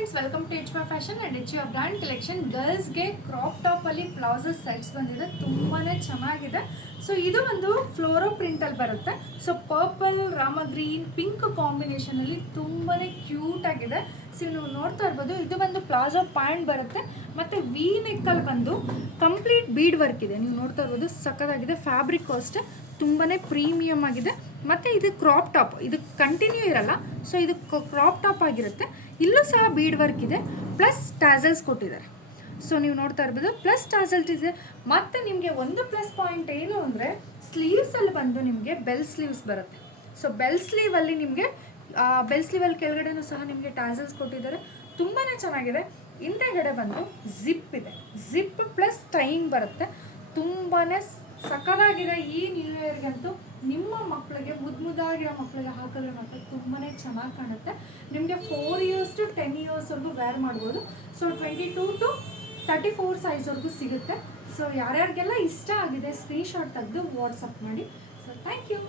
Friends, welcome to H fashion and H your brand collection. ಗರ್ಲ್ಸ್ಗೆ crop ಟಾಪಲ್ಲಿ palazzo sets ಬಂದಿದೆ, ತುಂಬಾ ಚೆನ್ನಾಗಿದೆ. ಸೊ ಇದು ಒಂದು ಫ್ಲೋರೋ ಪ್ರಿಂಟಲ್ಲಿ ಬರುತ್ತೆ. ಸೊ ಪರ್ಪಲ್, ರಾಮ ಗ್ರೀನ್, ಪಿಂಕ್ ಕಾಂಬಿನೇಷನಲ್ಲಿ ತುಂಬಾ ಕ್ಯೂಟ್ ಆಗಿದೆ. ಸೊ ನೀವು ನೋಡ್ತಾ ಇರ್ಬೋದು, ಇದು ಒಂದು ಪ್ಲಾಜೋ ಪ್ಯಾಂಟ್ ಬರುತ್ತೆ ಮತ್ತು ವಿ ನೆಕ್ಕಲ್ಲಿ ಬಂದು ಕಂಪ್ಲೀಟ್ ಬೀಡ್ ವರ್ಕ್ ಇದೆ. ನೀವು ನೋಡ್ತಾ ಇರ್ಬೋದು, ಸಕ್ಕತ್ತಾಗಿದೆ. ಫ್ಯಾಬ್ರಿಕ್ ಅಷ್ಟೇ ತುಂಬಾ ಪ್ರೀಮಿಯಮ್ ಆಗಿದೆ. ಮತ್ತು ಇದು ಕ್ರಾಪ್ ಟಾಪ್, ಇದು ಕಂಟಿನ್ಯೂ ಇರಲ್ಲ. ಸೊ ಇದು ಕ್ರಾಪ್ ಟಾಪ್ ಆಗಿರುತ್ತೆ. ಇಲ್ಲೂ ಸಹ ಬೀಡ್ ವರ್ಕ್ ಇದೆ, ಪ್ಲಸ್ ಟ್ಯಾಸಲ್ಸ್ ಕೊಟ್ಟಿದ್ದಾರೆ. ಸೊ ನೀವು ನೋಡ್ತಾ ಇರ್ಬೋದು, ಪ್ಲಸ್ ಟ್ಯಾಸಲ್ಸ್ ಇದೆ. ಮತ್ತು ನಿಮಗೆ ಒಂದು ಪ್ಲಸ್ ಪಾಯಿಂಟ್ ಏನು ಅಂದರೆ, ಸ್ಲೀವ್ಸಲ್ಲಿ ಬಂದು ನಿಮಗೆ ಬೆಲ್ ಸ್ಲೀವ್ಸ್ ಬರುತ್ತೆ. ಸೊ ಬೆಲ್ ಸ್ಲೀವಲ್ಲಿ ನಿಮಗೆ ಬೆಲ್ ಸ್ಲೀವಲ್ಲಿ ಕೆಳಗಡೆನೂ ಸಹ ನಿಮಗೆ ಟ್ಯಾಸಲ್ಸ್ ಕೊಟ್ಟಿದ್ದಾರೆ. ತುಂಬಾ ಚೆನ್ನಾಗಿದೆ. ಹಿಂದೆಗಡೆ ಬಂದು ಜಿಪ್ ಇದೆ, ಜಿಪ್ ಪ್ಲಸ್ ಟೈಯಿಂಗ್ ಬರುತ್ತೆ. ತುಂಬಾ ಸಕ್ಕತ್ತಾಗಿದೆ. ಈ ನ್ಯೂ ಇಯರ್ಗಂತೂ ನಿಮ್ಮ ಮಕ್ಕಳಿಗೆ, ಮುದ್ದಾಗಿರೋ ಮಕ್ಕಳಿಗೆ ಹಾಕಿದ್ರೆ ಮಾತ್ರ ತುಂಬಾ ಚೆನ್ನಾಗಿ ಕಾಣುತ್ತೆ. ನಿಮಗೆ 4 ಇಯರ್ಸ್ ಟು 10 ಇಯರ್ಸ್ವರೆಗೂ ವೇರ್ ಮಾಡ್ಬೋದು. ಸೊ 22 ಟು 34 ಸೈಜ್ವರೆಗೂ ಸಿಗುತ್ತೆ. ಸೊ ಯಾರ್ಯಾರಿಗೆಲ್ಲ ಇಷ್ಟ ಆಗಿದೆ ಸ್ಕ್ರೀನ್ಶಾಟ್ ತೆಗೆದು ವಾಟ್ಸಪ್ ಮಾಡಿ. So thank you.